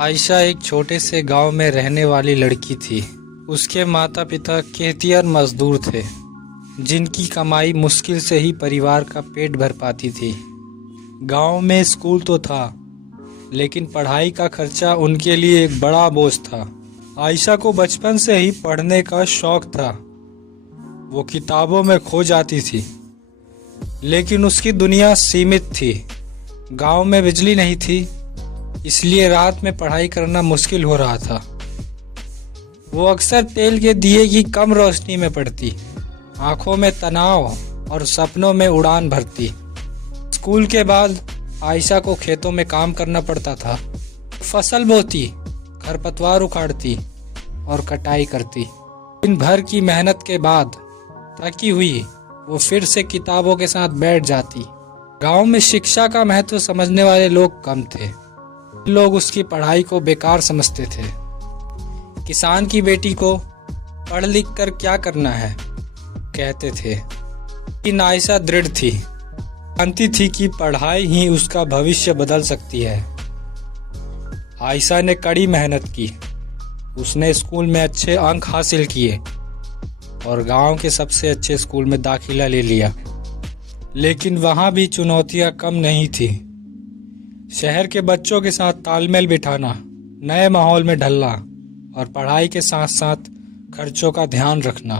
आयशा एक छोटे से गांव में रहने वाली लड़की थी। उसके माता पिता खेतिहर मजदूर थे, जिनकी कमाई मुश्किल से ही परिवार का पेट भर पाती थी। गांव में स्कूल तो था, लेकिन पढ़ाई का खर्चा उनके लिए एक बड़ा बोझ था। आयशा को बचपन से ही पढ़ने का शौक था। वो किताबों में खो जाती थी, लेकिन उसकी दुनिया सीमित थी। गांव में बिजली नहीं थी, इसलिए रात में पढ़ाई करना मुश्किल हो रहा था। वो अक्सर तेल के दिए की कम रोशनी में पढ़ती, आंखों में तनाव और सपनों में उड़ान भरती। स्कूल के बाद आयशा को खेतों में काम करना पड़ता था। फसल बोती, खरपतवार उखाड़ती और कटाई करती। दिन भर की मेहनत के बाद थकी हुई वो फिर से किताबों के साथ बैठ जाती। गांव में शिक्षा का महत्व समझने वाले लोग कम थे। लोग उसकी पढ़ाई को बेकार समझते थे। किसान की बेटी को पढ़ लिख कर क्या करना है, कहते थे। लेकिन आयशा दृढ़ थी, जानती थी कि पढ़ाई ही उसका भविष्य बदल सकती है। आयशा ने कड़ी मेहनत की। उसने स्कूल में अच्छे अंक हासिल किए और गांव के सबसे अच्छे स्कूल में दाखिला ले लिया। लेकिन वहां भी चुनौतियां कम नहीं थी। शहर के बच्चों के साथ तालमेल बिठाना, नए माहौल में ढलना और पढ़ाई के साथ साथ खर्चों का ध्यान रखना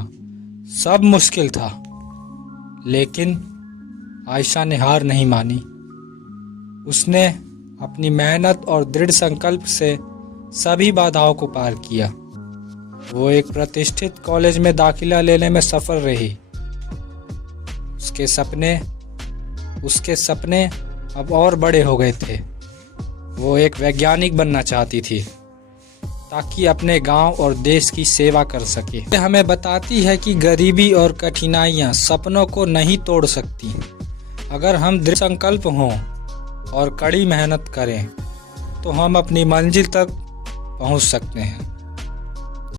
सब मुश्किल था। लेकिन आयशा ने हार नहीं मानी। उसने अपनी मेहनत और दृढ़ संकल्प से सभी बाधाओं को पार किया। वो एक प्रतिष्ठित कॉलेज में दाखिला लेने में सफल रही। उसके सपने अब और बड़े हो गए थे। वो एक वैज्ञानिक बनना चाहती थी, ताकि अपने गांव और देश की सेवा कर सके। ये हमें बताती है कि गरीबी और कठिनाइयां सपनों को नहीं तोड़ सकती। अगर हम दृढ़ संकल्प हों और कड़ी मेहनत करें, तो हम अपनी मंजिल तक पहुंच सकते हैं।